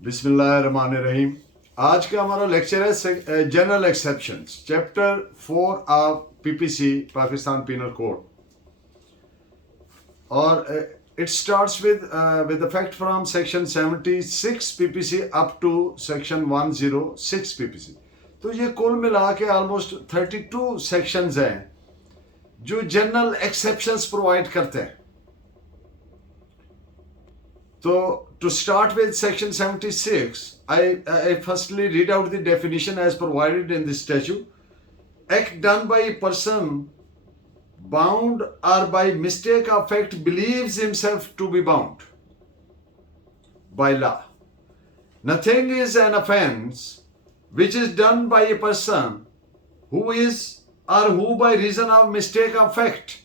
बिस्मिल्लाहिर्रहमानिर्रहीम। आज का हमारा लेक्चर है general exceptions, chapter 4 of PPC Pakistan penal code. और it starts with the fact from section 76 PPC up to section 106 PPC. तो ये कुल मिला के ऑलमोस्ट 32 सेक्शंस हैं जो जनरल एक्सेप्शंस प्रोवाइड करते हैं। So, to start with section 76, I firstly read out the definition as provided in the statute. Act done by a person bound or by mistake of fact believes himself to be bound by law. Nothing is an offense which is done by a person who is or who by reason of mistake of fact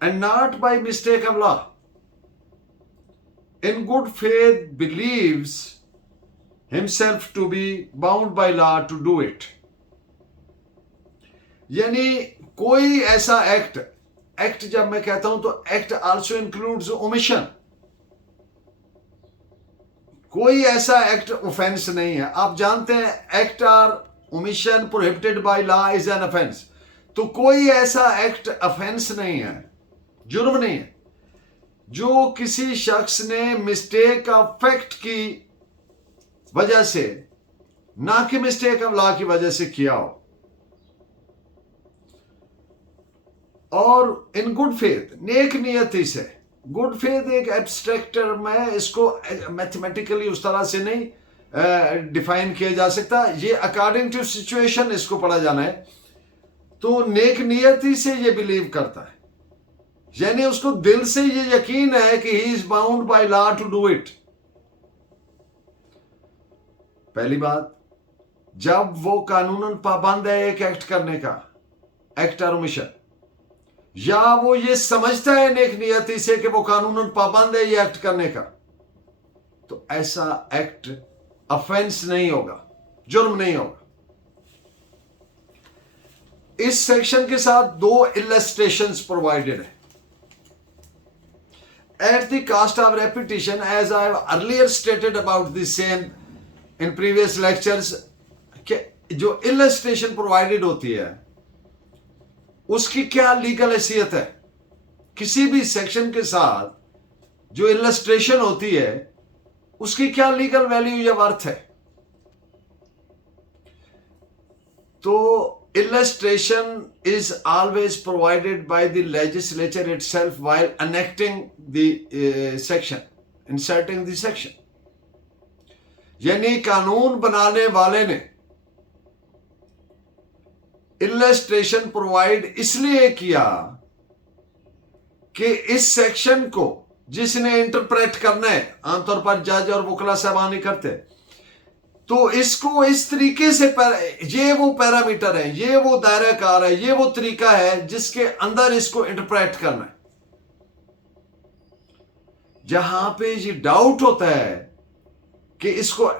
and not by mistake of law in good faith believes himself to be bound by law to do it. यानी कोई ऐसा act जब मैं कहता हूं तो act also includes omission. कोई ऐसा एक्ट ऑफेंस नहीं है। आप जानते हैं act or omission prohibited by law is an offence. तो कोई ऐसा एक्ट ऑफेंस नहीं है, जुर्म नहीं है जो किसी शख्स ने मिस्टेक ऑफ फैक्ट की वजह से, ना कि मिस्टेक ऑफ लॉ की वजह से किया हो, और इन गुड फेथ, नेक नियति से। गुड फेथ एक एब्स्ट्रैक्ट टर्म है, इसको मैथमेटिकली उस तरह से नहीं डिफाइन किया जा सकता। ये अकॉर्डिंग टू सिचुएशन इसको पढ़ा जाना है। तो नेक नियति से ये बिलीव करता है, यानी उसको दिल से ये यकीन है कि he is bound by law to do it. पहली बात, जब वो कानूनन पाबंद है एक एक्ट करने का, एक्ट और ओमिशन, या वो ये समझता है नेक नियति से कि वो कानूनन पाबंद है ये एक्ट करने का, तो ऐसा एक्ट ऑफेंस नहीं होगा, जुर्म नहीं होगा। इस सेक्शन के साथ 2 इलस्ट्रेशंस प्रोवाइडेड है। At the cost of repetition, as I have earlier stated about the same in previous lectures, कि जो illustration provided होती है उसकी क्या लीगल हैसियत है। किसी भी सेक्शन के साथ जो illustration होती है उसकी क्या लीगल वैल्यू या वर्थ है। तो illustration is always provided by the legislature itself while enacting the section, inserting the section. यानी कानून बनाने वाले ने illustration provide इसलिए किया कि इस सेक्शन को जिसने इंटरप्रेट करना है, आमतौर पर जज और वकील साहबान ही करते, तो इसको इस तरीके से ये वो पैरामीटर है, ये वो दायरा कार है, ये वो तरीका है जिसके अंदर इसको इंटरप्रेट करना है। जहां पे ये डाउट होता है कि इसको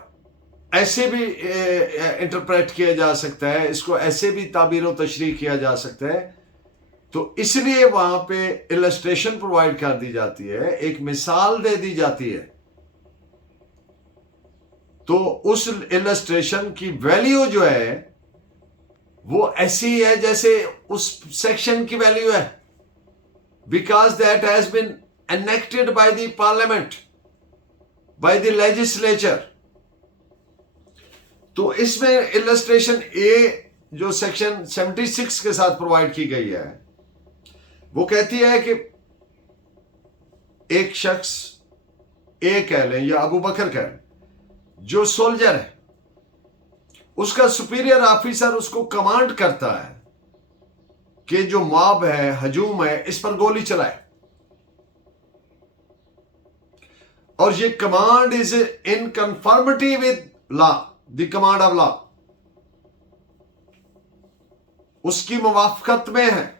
ऐसे भी इंटरप्रेट किया जा सकता है, इसको ऐसे भी ताबीर व तशरीह किया जा सकता है, तो इसलिए वहां पे इलस्ट्रेशन प्रोवाइड कर दी जाती है, एक मिसाल दे दी जाती है। तो उस इलस्ट्रेशन की वैल्यू जो है वो ऐसी है जैसे उस सेक्शन की वैल्यू है, because that has been enacted by the parliament, by the legislature. तो इसमें इलस्ट्रेशन ए जो सेक्शन 76 के साथ प्रोवाइड की गई है वो कहती है कि एक शख्स, ए कह लें या अबू बकर कह लें, जो सोल्जर है, उसका सुपीरियर ऑफिसर उसको कमांड करता है कि जो मॉब है, हजूम है, इस पर गोली चलाए, और ये command is in conformity with law, the command of law, उसकी मुवाफकत में है,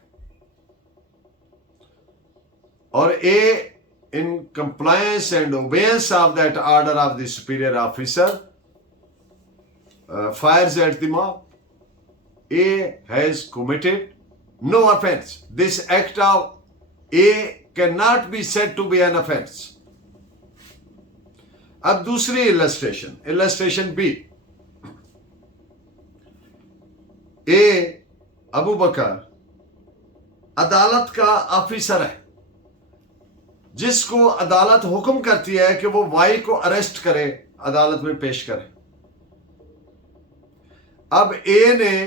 और ए in compliance and obedience of that order of the superior officer fires at the mob. A has committed no offense. This act of A cannot be said to be an offense. अब दूसरी illustration B, ए अबू बकर अदालत का officer है जिसको अदालत हुक्म करती है कि वो वाई को अरेस्ट करे, अदालत में पेश करे। अब ए ने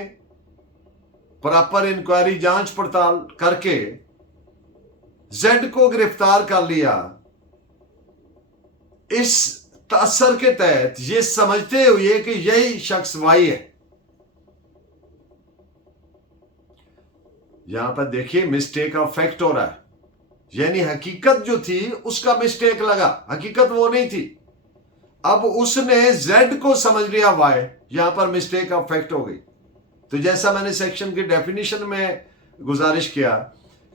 प्रॉपर इंक्वायरी जांच पड़ताल करके जेड को गिरफ्तार कर लिया, इस तासर के तहत ये समझते हुए कि यही शख्स वाई है। यहां पर देखिए मिस्टेक ऑफ फैक्ट हो रहा है, यानी हकीकत जो थी उसका मिस्टेक लगा, हकीकत वो नहीं थी। अब उसने जेड को समझ लिया वाई, यहां पर मिस्टेक ऑफ फैक्ट हो गई। तो जैसा मैंने सेक्शन की डेफिनेशन में गुजारिश किया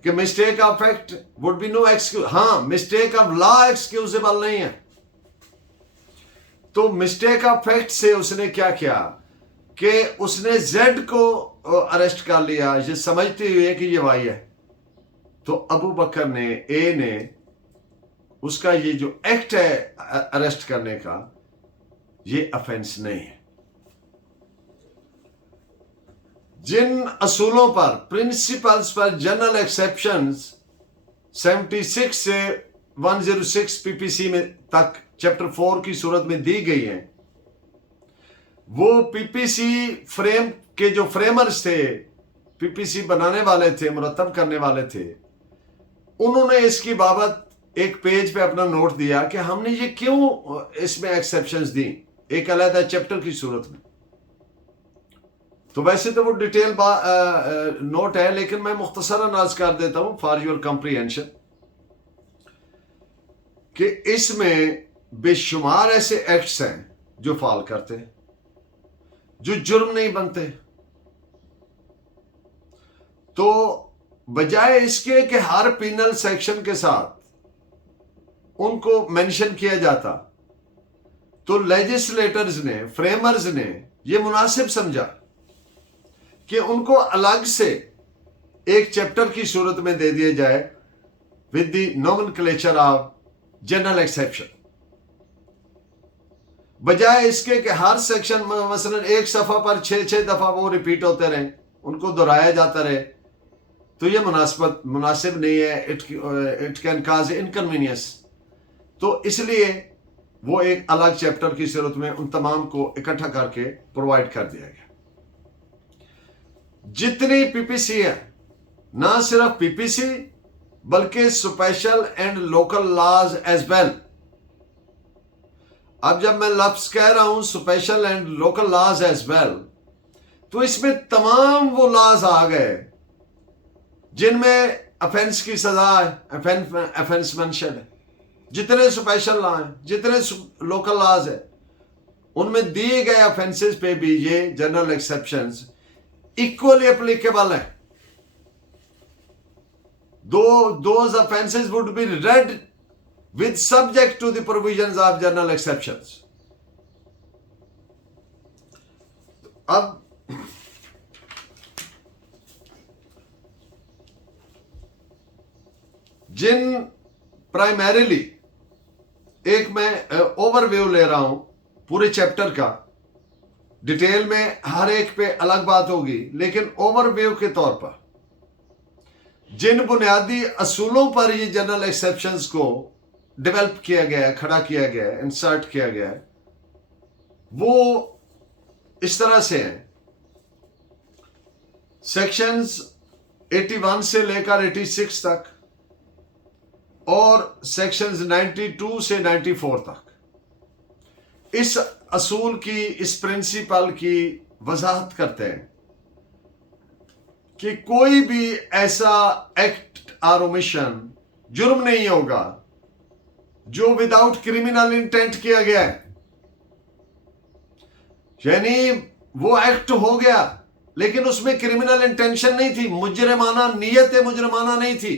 कि mistake of fact would be no excuse, हां मिस्टेक ऑफ लॉ एक्सक्यूजेबल नहीं है। तो मिस्टेक ऑफ फैक्ट से उसने क्या किया कि उसने जेड को अरेस्ट कर लिया ये समझते हुए कि ये वाई है। तो अबू बकर ने, ए ने, उसका ये जो एक्ट है अरेस्ट करने का, ये ऑफेंस नहीं है। जिन असूलों पर, प्रिंसिपल्स पर जनरल एक्सेप्शंस 76 से 106 पीपीसी में तक चैप्टर 4 की सूरत में दी गई हैं, वो पीपीसी फ्रेम के जो फ्रेमर्स थे, पीपीसी बनाने वाले थे, मुरतब करने वाले थे, उन्होंने इसकी बाबत एक पेज पे अपना नोट दिया कि हमने ये क्यों इसमें एक्सेप्शंस दी एक अलग चैप्टर की सूरत में। तो वैसे तो वो डिटेल नोट है, लेकिन मैं मुख्तसरन अर्ज कर देता हूं फॉर योर कंप्रीहेंशन कि इसमें बेशुमार ऐसे एक्ट्स हैं जो फॉल करते हैं, जो जुर्म नहीं बनते। तो बजाय इसके कि हर पिनल सेक्शन के साथ उनको मेंशन किया जाता, तो लेजिस्लेटर्स ने, फ्रेमर्स ने यह मुनासिब समझा कि उनको अलग से एक चैप्टर की सूरत में दे दिया जाए with the nomenclature of general exception, बजाय इसके कि हर सेक्शन में मसलन एक सफा पर 6-6 दफा वो रिपीट होते रहे, उनको दोहराया जाता रहे, तो ये मुनासिब नहीं है। It can cause inconvenience. तो इसलिए वो एक अलग चैप्टर की सूरत में उन तमाम को इकट्ठा करके प्रोवाइड कर दिया गया। जितनी पीपीसी है, ना सिर्फ पीपीसी बल्कि special and local laws as well. अब जब मैं लफ्ज कह रहा हूं special and local laws as well, तो इसमें तमाम वो लॉज आ गए जिनमें अफेंस की सजा है, अफेंस मेंशन है। जितने स्पेशल लॉ हैं, जितने लोकल लॉज है, उनमें दिए गए अफेंसेस पे भी ये जनरल एक्सेप्शंस इक्वली एप्लीकेबल है। Those offenses would be read with subject to the provisions of general exceptions. अब जिन प्राइमरीली, एक मैं ओवरव्यू ले रहा हूं पूरे चैप्टर का, डिटेल में हर एक पे अलग बात होगी, लेकिन ओवरव्यू के तौर पर जिन बुनियादी असूलों पर ये जनरल एक्सेप्शंस को डेवलप किया गया है, खड़ा किया गया है, इंसर्ट किया गया है, वो इस तरह से हैं। सेक्शंस 81 से लेकर 86 तक और सेक्शंस 92 से 94 तक इस असूल की, इस प्रिंसिपल की वजाहत करते हैं कि कोई भी ऐसा एक्ट और ओमिशन जुर्म नहीं होगा जो विदाउट क्रिमिनल इंटेंट किया गया है। यानी वो एक्ट हो गया लेकिन उसमें क्रिमिनल इंटेंशन नहीं थी, मुजरिमाना नीयत मुजरिमाना नहीं थी,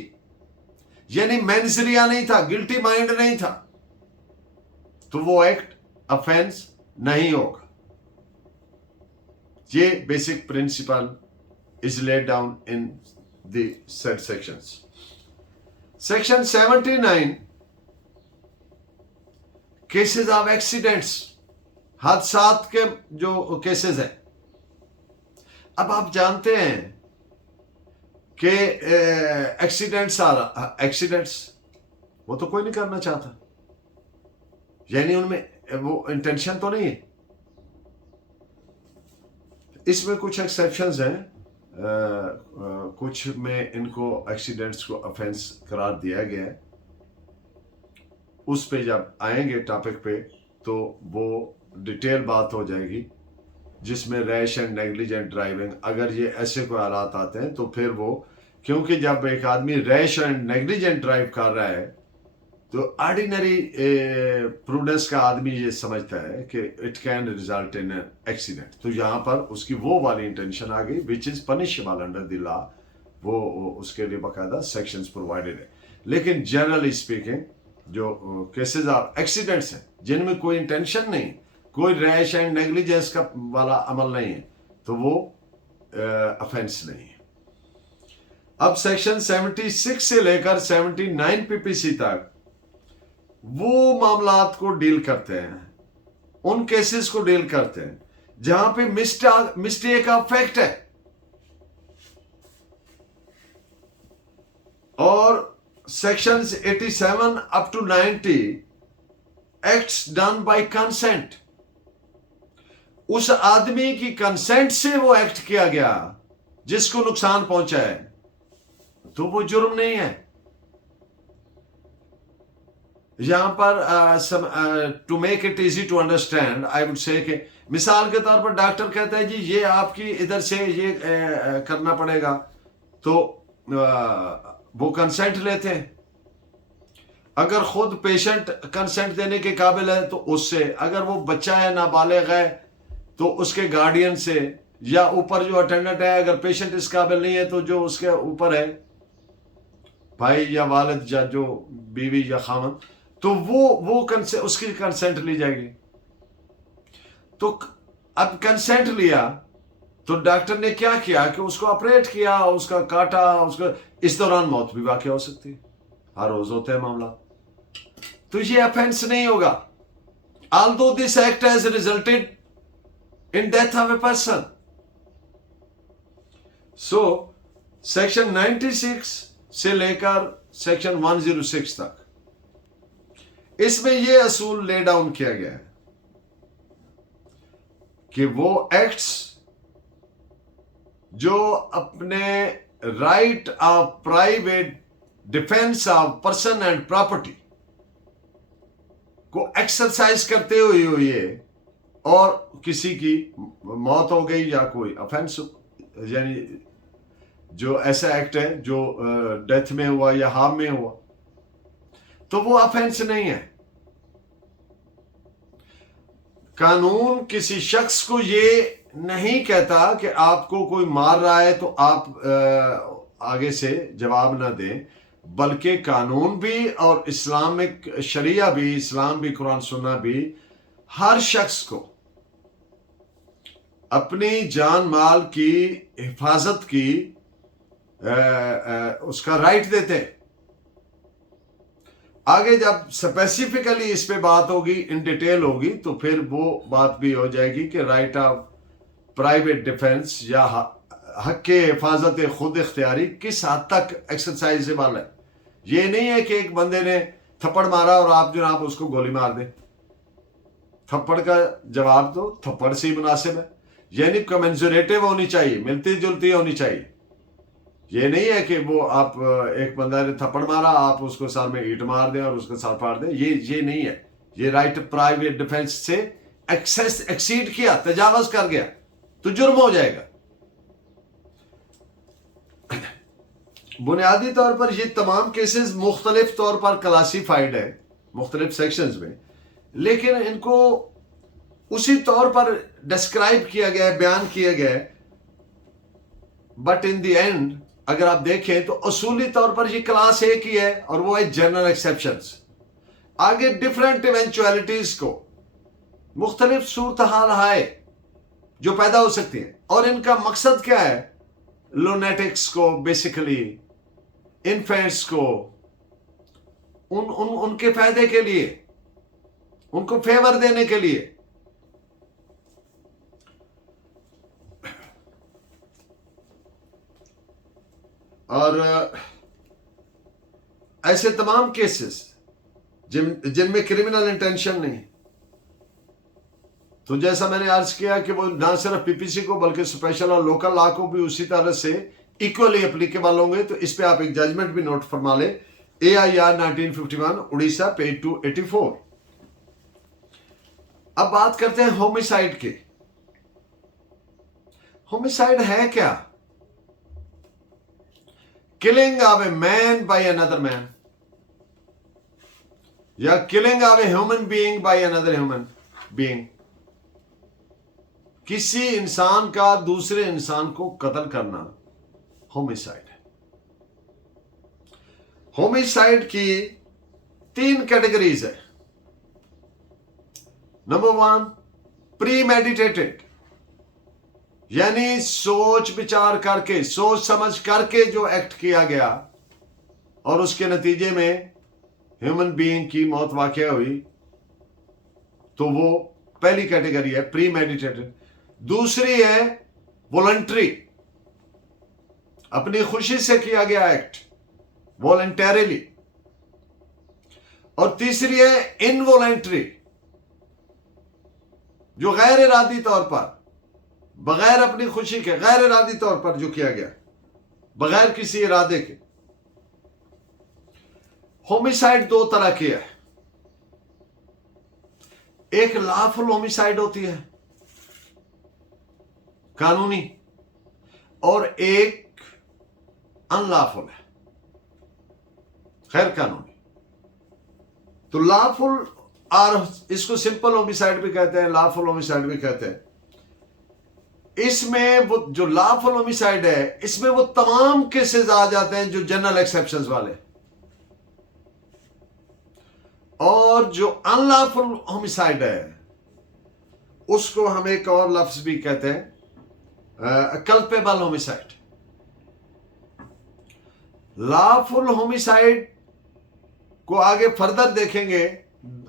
यानी मेंसरिया नहीं था, गिल्टी माइंड नहीं था, तो वो एक्ट ऑफेंस नहीं होगा। ये basic principle is laid down in the said sections. Section 79 cases of accidents, हादसात के जो केसेस हैं। अब आप जानते हैं कि एक्सीडेंट्स वो तो कोई नहीं करना चाहता, यानी उनमें वो इंटेंशन तो नहीं है। इसमें कुछ एक्सेप्शंस हैं, कुछ में इनको एक्सीडेंट्स को ऑफेंस करार दिया गया है। उस पे जब आएंगे टॉपिक पे तो वो डिटेल बात हो जाएगी, जिसमें रैश एंड नेग्लिजेंट ड्राइविंग, अगर ये ऐसे कोई हालात आते हैं तो फिर वो, क्योंकि जब एक आदमी रैश एंड नेग्लिजेंट ड्राइव कर रहा है तो ऑर्डिनरी प्रूडेंस का आदमी ये समझता है कि it can result in accident, तो यहाँ पर उसकी वो वाली इंटेंशन आ गई which is punishable under the law, वो उसके लिए बाकायदा सेक्शंस प्रोवाइडेड है। लेकिन जनरली स्पीकिंग जो केसेस ऑफ एक्सीडेंट्स हैं जिनमें कोई इंटेंशन नहीं, कोई रैश एंड नेग्लिजेंस का वाला अमल नहीं है, तो वो ऑफेंस नहीं है। अब सेक्शन 76 से लेकर 79 पीपीसी तक वो मामलात को डील करते हैं, उन केसेस को डील करते हैं जहां पे मिस्टेक ऑफ फैक्ट है, और sections 87 up to 90 acts done by consent, उस आदमी की कंसेंट से वो एक्ट किया गया जिसको नुकसान पहुंचा है, तो वो जुर्म नहीं है। यहां पर to make it easy to understand I would say कि मिसाल के तौर पर डॉक्टर कहता है जी ये आपकी इधर से ये करना पड़ेगा, तो वो कंसेंट लेते हैं। अगर खुद पेशेंट कंसेंट देने के काबिल है तो उससे, अगर वो बच्चा है नाबालिग है तो उसके गार्डियन से, या ऊपर जो अटेंडेंट है, अगर पेशेंट इस काबिल नहीं है तो जो उसके ऊपर है भाई या वालिद या जो बीवी या खामन, तो वो उसकी कंसेंट ली जाएगी। तो अब कंसेंट लिया तो डॉक्टर ने क्या किया कि उसको ऑपरेट किया, उसका काटा, उसको, इस दौरान मौत भी वाकई हो सकती है, हर रोज होते हैं मामला, तो ये ऑफेंस नहीं होगा। Although this act has resulted in death of a person. So section 96 से लेकर सेक्शन 106 तक इसमें यह असूल ले डाउन किया गया है कि वो एक्ट्स जो अपने right of private defence of person and property को एक्सरसाइज करते हुए और किसी की मौत हो गई या कोई ऑफेंस, यानी जो ऐसा एक्ट है जो डेथ में हुआ या हार्म में हुआ, तो वो ऑफेंस नहीं है। कानून किसी शख्स को ये नहीं कहता कि आपको कोई मार रहा है तो आप आगे से जवाब ना दें, बल्कि कानून भी और इस्लामिक शरिया भी, इस्लाम भी, कुरान सुन्ना भी हर शख्स को अपनी जान माल की हिफाजत की उसका राइट देते हैं। आगे जब स्पेसिफिकली इस पे बात होगी, इन डिटेल होगी, तो फिर वो बात भी हो जाएगी कि राइट ऑफ प्राइवेट डिफेंस या हक के हिफाजत खुद इख्तियारी किस हद तक एक्सरसाइजेबल है। ये नहीं है कि एक बंदे ने थप्पड़ मारा और आप जनाब उसको गोली मार दें, थप्पड़ का जवाब तो थप्पड़ से ही मुनासिब है, यानी कमेंसुरेटिव होनी चाहिए, मिलती जुलती होनी चाहिए। ये नहीं है कि वो आप एक बंदा ने थप्पड़ मारा, आप उसको सर में ईंट मार दें और उसको सर फाड़ दें, ये नहीं है। ये राइट प्राइवेट डिफेंस से एक्सीड किया, तजावज कर गया तो जुर्म हो जाएगा। बुनियादी तौर पर ये तमाम केसेस मुख्तलिफ तौर पर क्लासीफाइड है मुख्तलिफ सेक्शंस में, लेकिन इनको उसी तौर पर डिस्क्राइब किया गया है, बयान किया गया है। बट इन द एंड अगर आप देखें तो असूली तौर पर ये क्लास एक ही है, और वो है जनरल एक्सेप्शंस। आगे डिफरेंट इवेंचुअलिटीज को, मुख्तलिफ सूरत हाल है जो पैदा हो सकती है, और इनका मकसद क्या है? लुनेटिक्स को, बेसिकली इन्फेंट्स को, उनके फायदे के लिए, उनको फेवर देने के लिए। और ऐसे तमाम केसेस जिनमें क्रिमिनल इंटेंशन नहीं। तो जैसा मैंने अर्ज किया कि वो ना सिर्फ पीपीसी को बल्कि स्पेशल और लोकल लॉ को भी उसी तरह से इक्वली एप्लीकेबल होंगे। तो इस पे आप एक जजमेंट भी नोट फरमा ले, AIR 1951 उड़ीसा पेज 284। अब बात करते हैं होमिसाइड की। होमिसाइड है क्या? Killing of a man by another man, या killing of a human being by another human being. किसी इंसान का दूसरे इंसान को कत्ल करना होमिसाइड है। होमिसाइड की 3 कैटेगरीज है। नंबर 1, प्री मेडिटेटेड, यानी सोच विचार करके, सोच समझ करके जो एक्ट किया गया और उसके नतीजे में ह्यूमन बीइंग की मौत वाकया हुई, तो वो पहली कैटेगरी है, प्री मेडिटेटेड। दूसरी है वॉलंटरी, अपनी खुशी से किया गया एक्ट, वॉलंटरीली। और तीसरी है इनवॉलंटरी, जो गैर इरादी तौर पर, बगैर अपनी खुशी के, गैर इरादी तौर पर जो किया गया, बगैर किसी इरादे के। होमिसाइड 2 तरह की है। एक लॉफुल होमिसाइड होती है, कानूनी, और एक अनलॉफुल है, गैर कानूनी। तो लॉफुल, और इसको सिंपल होमिसाइड भी कहते हैं, लॉफुल होमिसाइड भी कहते हैं। इसमें वो जो लॉफुल होमिसाइड है, इसमें वो तमाम केसेस आ जाते हैं जो जनरल एक्सेप्शंस वाले। और जो अनलॉफुल होमिसाइड है, उसको हम एक और लफ्ज भी कहते हैं, कल्पेबल होमिसाइड। लॉफुल होमिसाइड को आगे फर्दर देखेंगे,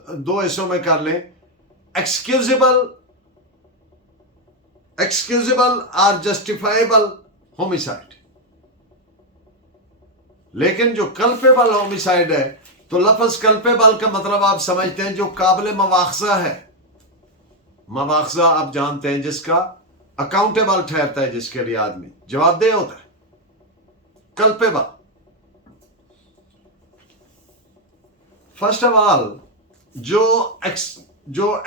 2 हिस्सों में कर लें, एक्सक्यूजेबल और जस्टिफाइबल होमिसाइड। लेकिन जो कल्पेबल होमिसाइड है, तो लफ्ज कल्पेबल का मतलब आप समझते हैं जो काबिल मवाखजा है। मवाखजा आप जानते हैं, जिसका अकाउंटेबल ठहरता है, जिसके लिए आदमी जवाबदेह होता है, कल्पेबल। फर्स्ट ऑफ ऑल, जो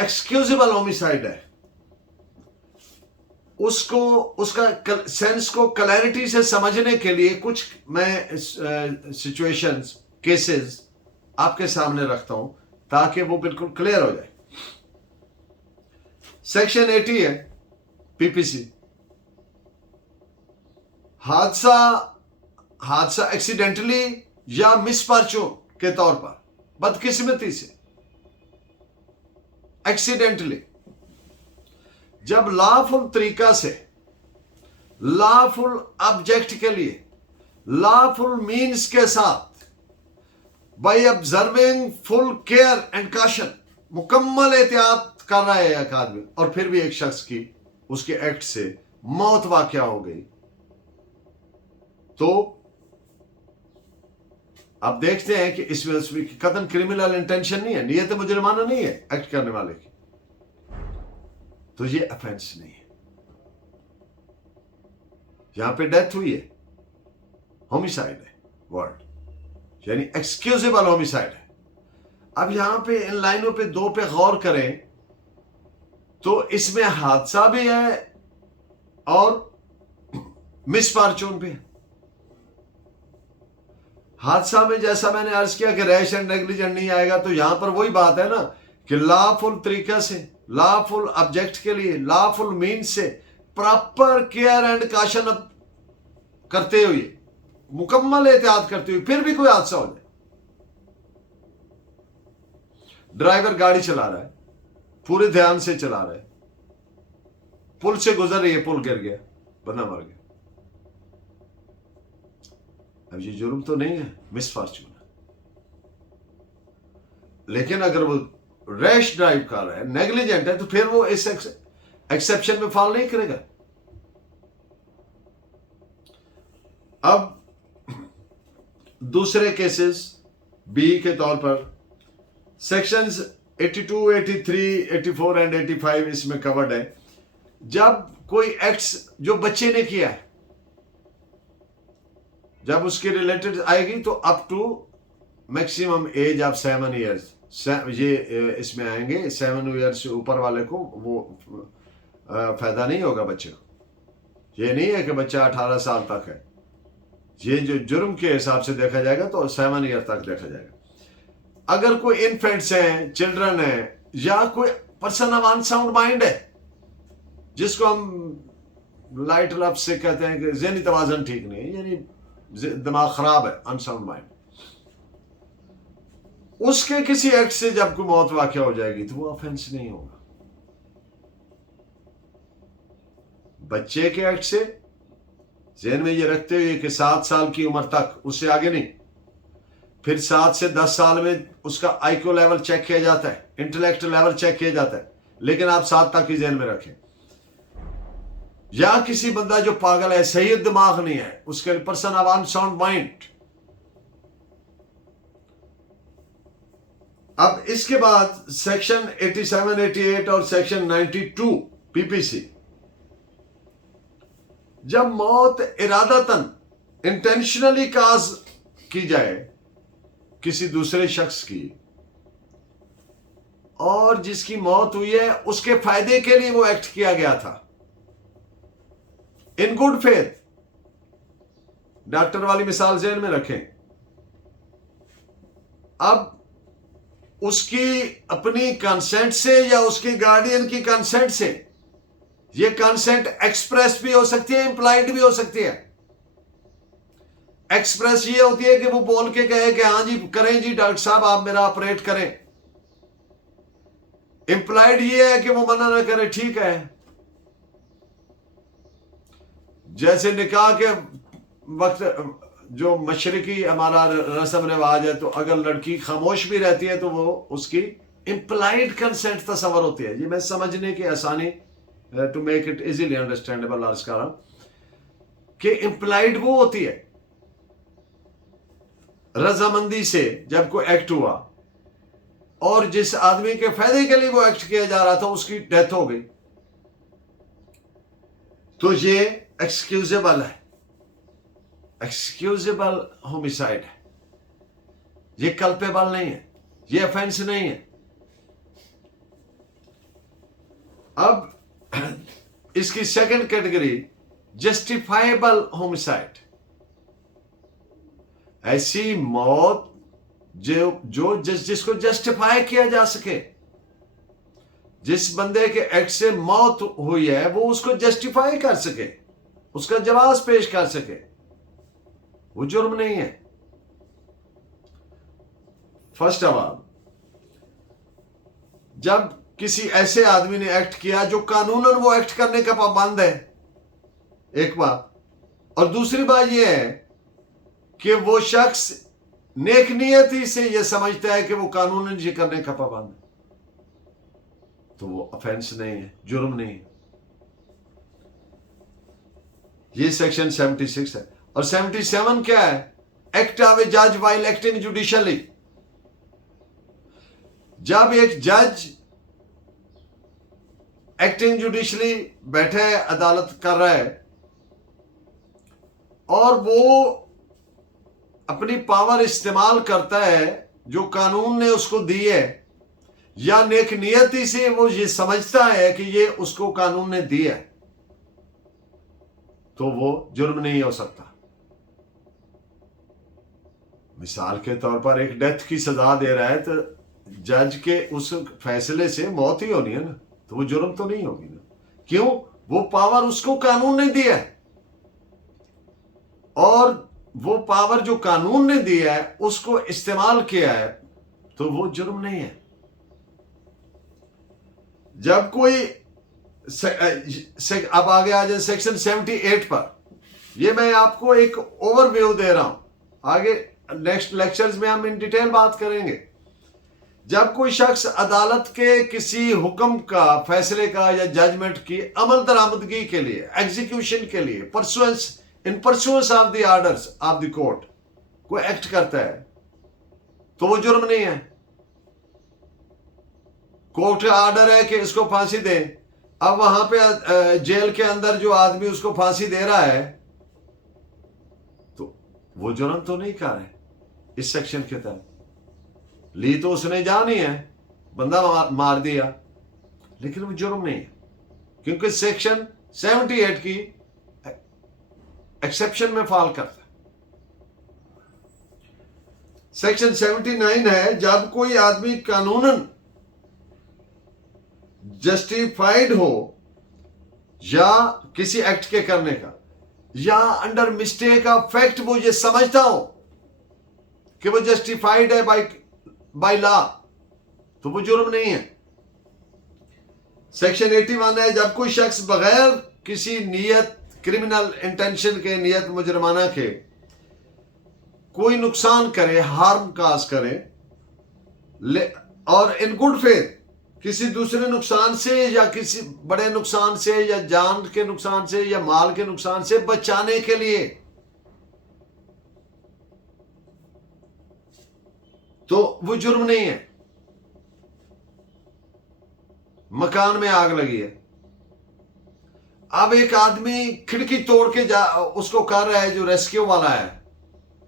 एक्सक्यूजेबल होमिसाइड है, उसको, उसका सेंस को क्लैरिटी से समझने के लिए कुछ मैं सिचुएशंस, केसेस आपके सामने रखता हूं ताकि वो बिल्कुल क्लियर हो जाए। सेक्शन 80 है पीपीसी। हादसा एक्सीडेंटली या मिसफॉर्चून के तौर पर, बदकिस्मती से, एक्सीडेंटली, जब लॉफुल तरीका से, लॉफुल ऑब्जेक्ट के लिए, लॉफुल मीन्स के साथ, by observing full care and caution, मुकम्मल एहतियात कर रहा है एक आदमी, और फिर भी एक शख्स की उसके एक्ट से मौत वाकया हो गई, तो आप देखते हैं कि इसमें कतन क्रिमिनल इंटेंशन नहीं है, नियत मुजरिमाना नहीं है एक्ट करने वाले की, तो ये ऑफेंस नहीं है। यहां पे डेथ हुई है, होमिसाइड है वर्ड, यानी एक्सक्यूजेबल होमिसाइड है। अब यहां पे इन लाइनों पे 2 पे गौर करें, तो इसमें हादसा भी है और मिसफॉर्चून भी है। हादसा में जैसा मैंने अर्ज किया कि रैश एंड नेग्लिजेंट नहीं आएगा, तो यहां पर वही बात है ना कि लॉफुल तरीका से, लॉफुल ऑब्जेक्ट के लिए, लॉफुल मीन्स से, प्रॉपर केयर एंड कॉशन करते हुए, मुकम्मल एहतियात करते हुए, फिर भी कोई हादसा हो जाए। ड्राइवर गाड़ी चला रहा है, पूरे ध्यान से चला रहा है, पुल से गुजर रही है, पुल गिर गया, बंदा मर गया। अब ये जुर्म तो नहीं है, मिसफॉर्चून है। लेकिन अगर वो रैश ड्राइव कर रहा है, नेग्लिजेंट है, तो फिर वो इस एक्सेप्शन में फॉल नहीं करेगा। अब दूसरे केसेस बी के तौर पर सेक्शंस 82, 83, 84 एंड 85 इसमें कवर्ड है। जब कोई एक्ट्स जो बच्चे ने किया है, जब उसके रिलेटेड आएगी तो up to maximum age of 7 years ये इसमें आएंगे। 7 ईयर्स से ऊपर वाले को वो फायदा नहीं होगा बच्चे को। ये नहीं है कि बच्चा 18 साल तक है, ये जो जुर्म के हिसाब से देखा जाएगा तो 7 ईयर तक देखा जाएगा। अगर कोई इन्फेंट्स हैं, चिल्ड्रन है, या कोई पर्सन ऑफ अनसाउंड माइंड है, जिसको हम लाइट लफ्ज से कहते हैं कि ज़हनी तवाज़न ठीक नहीं है, यानी दिमाग खराब है, अनसाउंड माइंड, उसके किसी एक्ट से जब कोई मौत वाक़या हो जाएगी तो वो ऑफेंस नहीं होगा। बच्चे के एक्ट से ज़हन में ये रखते हुए कि 7 साल की उम्र तक, उससे आगे नहीं, फिर 7 से 10 साल में उसका आईक्यू लेवल चेक किया जाता है, इंटेलेक्ट लेवल चेक किया जाता है, लेकिन आप 7 तक ही ज़हन में रखें। या किसी बंदा जो पागल है, सही दिमाग नहीं है, उसके पर्सन ऑफ अनसाउंड माइंड। अब इसके बाद सेक्शन 87, 88 और सेक्शन 92 पीपीसी, जब मौत इरादतन इंटेंशनली काज की जाए किसी दूसरे शख्स की, और जिसकी मौत हुई है उसके फायदे के लिए वो एक्ट किया गया था इन गुड फेथ। डॉक्टर वाली मिसाल ज़हन में रखें। अब उसकी अपनी कंसेंट से या उसके गार्डियन की कंसेंट से, ये कंसेंट एक्सप्रेस भी हो सकती है, इंप्लाइड भी हो सकती है। एक्सप्रेस ये होती है कि वो बोल के कहे कि हाँ जी करें जी डॉक्टर साहब आप मेरा ऑपरेट करें। इंप्लाइड ये है कि वो मना ना करे, ठीक है। जैसे निकाह के वक्त जो मशरकी हमारा रस्म रिवाज है, तो अगर लड़की खामोश भी रहती है तो वो उसकी इंप्लाइड कंसेंट तस्वर होती है। ये मैं समझने की आसानी, to make it easily understandable अर्ज कर रहा हूं कि इंप्लाइड वो होती है रजामंदी से जब कोई एक्ट हुआ और जिस आदमी के फायदे के लिए वो एक्ट किया जा रहा था उसकी डेथ हो गई, तो ये एक्सक्यूजेबल है, एक्सक्यूजेबल होमिसाइड है, ये कल्पेबल नहीं है, ये ऑफेंस नहीं है। अब इसकी सेकंड कैटेगरी जस्टिफाइबल होमिसाइड, ऐसी मौत जो जिसको जस्टिफाई किया जा सके, जिस बंदे के एक्ट से मौत हुई है वो उसको जस्टिफाई कर सके, उसका जवाब पेश कर सके, वो जुर्म नहीं है। फर्स्ट ऑफ ऑल, जब किसी ऐसे आदमी ने एक्ट किया जो कानूनन वो एक्ट करने का पाबंद है, एक बात, और दूसरी बात यह है कि वो शख्स नेक नियति से यह समझता है कि वो कानूनन ये करने का पाबंद है, तो वो ऑफेंस नहीं है, जुर्म नहीं है। ये सेक्शन 76 है। और 77 क्या है? एक्ट ऑफ ए जज वाइल एक्टिंग जुडिशियली। जब एक जज एक्टिंग जुडिशियली बैठे है, अदालत कर रहा है, और वो अपनी पावर इस्तेमाल करता है जो कानून ने उसको दी है, या नेक नियति से वो ये समझता है कि ये उसको कानून ने दी है, तो वो जुर्म नहीं हो सकता। मिसाल के तौर पर एक डेथ की सजा दे रहा है, तो जज के उस फैसले से मौत ही होनी है ना, तो वो जुर्म तो नहीं होगी ना। क्यों? वो पावर उसको कानून ने दिया है, और वो पावर जो कानून ने दिया है उसको इस्तेमाल किया है, तो वो जुर्म नहीं है। जब कोई अब आगे आ जाए सेक्शन 78 पर, ये मैं आपको एक ओवरव्यू दे रहा हूं, आगे नेक्स्ट लेक्चर्स में हम इन डिटेल बात करेंगे। जब कोई शख्स अदालत के किसी हुक्म का, फैसले का या जजमेंट की अमल दरामदगी के लिए, एग्जीक्यूशन के लिए, pursuance in pursuance of the orders of the court कोई एक्ट करता है तो वो जुर्म नहीं है। कोर्ट का ऑर्डर है कि इसको फांसी दे, अब वहां पे जेल के अंदर जो आदमी उसको फांसी दे रहा है तो वो जुर्म तो नहीं कर रहा है इस सेक्शन के तहत। ली तो उसने जान ही है, बंदा मार दिया, लेकिन वो जुर्म नहीं है क्योंकि सेक्शन 78 की एक्सेप्शन में फॉल करता है। सेक्शन 79 है, जब कोई आदमी कानूनन जस्टिफाइड हो या किसी एक्ट के करने का, या अंडर मिस्टेक ऑफ फैक्ट वो ये समझता हो कि वो जस्टिफाइड है बाय लॉ, तो वो जुर्म नहीं है। सेक्शन 81 है, जब कोई शख्स बगैर किसी नियत, क्रिमिनल इंटेंशन के, नियत मुजरमाना के कोई नुकसान करे, हार्म काज करे, और इन गुड फेथ किसी दूसरे नुकसान से या किसी बड़े नुकसान से या जान के नुकसान से या माल के नुकसान से बचाने के लिए, तो वो जुर्म नहीं है। मकान में आग लगी है, अब एक आदमी खिड़की तोड़ के उसको कर रहा है, जो रेस्क्यू वाला है,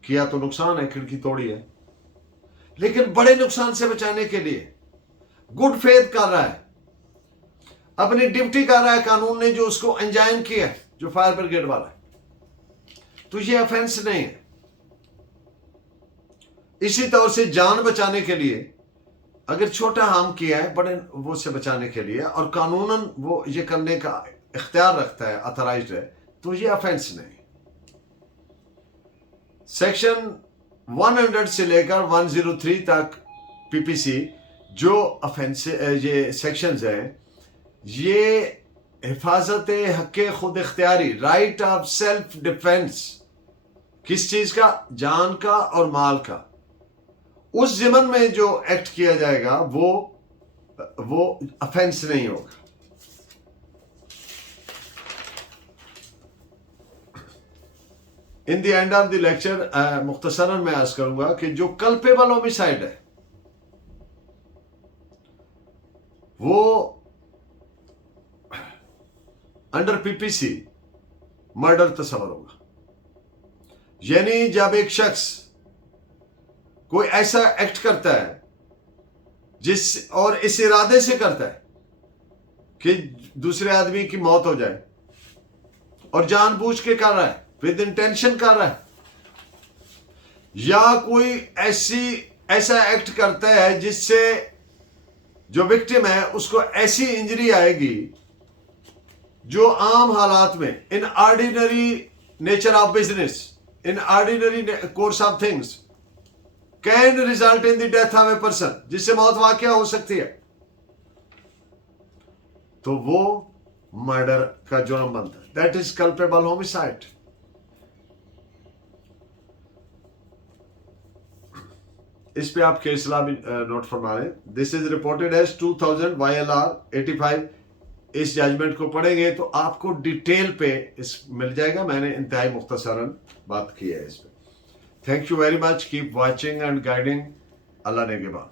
किया तो नुकसान है, खिड़की तोड़ी है, लेकिन बड़े नुकसान से बचाने के लिए गुड फेथ कर रहा है, अपनी ड्यूटी कर रहा है, कानून ने जो उसको अंजाम किया है, जो फायर ब्रिगेड वाला है, तो ये ऑफेंस नहीं है। इसी तौर से जान बचाने के लिए अगर छोटा हार्म किया है, बड़े वो से बचाने के लिए, और कानूनन वो ये करने का इख्तियार रखता है, ऑथराइज्ड है, तो ये ऑफेंस नहीं। सेक्शन 100 से लेकर 103 तक पीपीसी जो ऑफेंस, ये सेक्शंस हैं, ये हिफाजत हक़ खुद इख्तियारी, राइट ऑफ सेल्फ डिफेंस, किस चीज का, जान का और माल का, उस ज़िमन में जो एक्ट किया जाएगा वो ऑफेंस नहीं होगा। In the end of the lecture मुख्तसरन मैं अर्ज करूंगा कि जो कल्पेबल होमिसाइड है वो अंडर पीपीसी मर्डर तस्वर होगा। यानी जब एक शख्स कोई ऐसा एक्ट करता है जिस, और इस इरादे से करता है कि दूसरे आदमी की मौत हो जाए, और जानबूझ के कर रहा है, विद इंटेंशन कर रहा है, या कोई ऐसा एक्ट करता है जिससे जो विक्टिम है उसको ऐसी इंजरी आएगी जो आम हालात में, in ordinary nature of business, in ordinary course of things, can result in the death of a person, जिससे मौत वाकया हो सकती है, तो वो मर्डर का जुर्म बनता है। That is culpable homicide. इस पे आप केस लॉ भी नोट फरमा लें। This is reported as 2000 YLR 85। इस जजमेंट को पढ़ेंगे तो आपको डिटेल पे इस मिल जाएगा। मैंने इंतहाई मुख्तसरन बात की है इस पे। Thank you very much. Keep watching and guiding. Allah ने के बाद।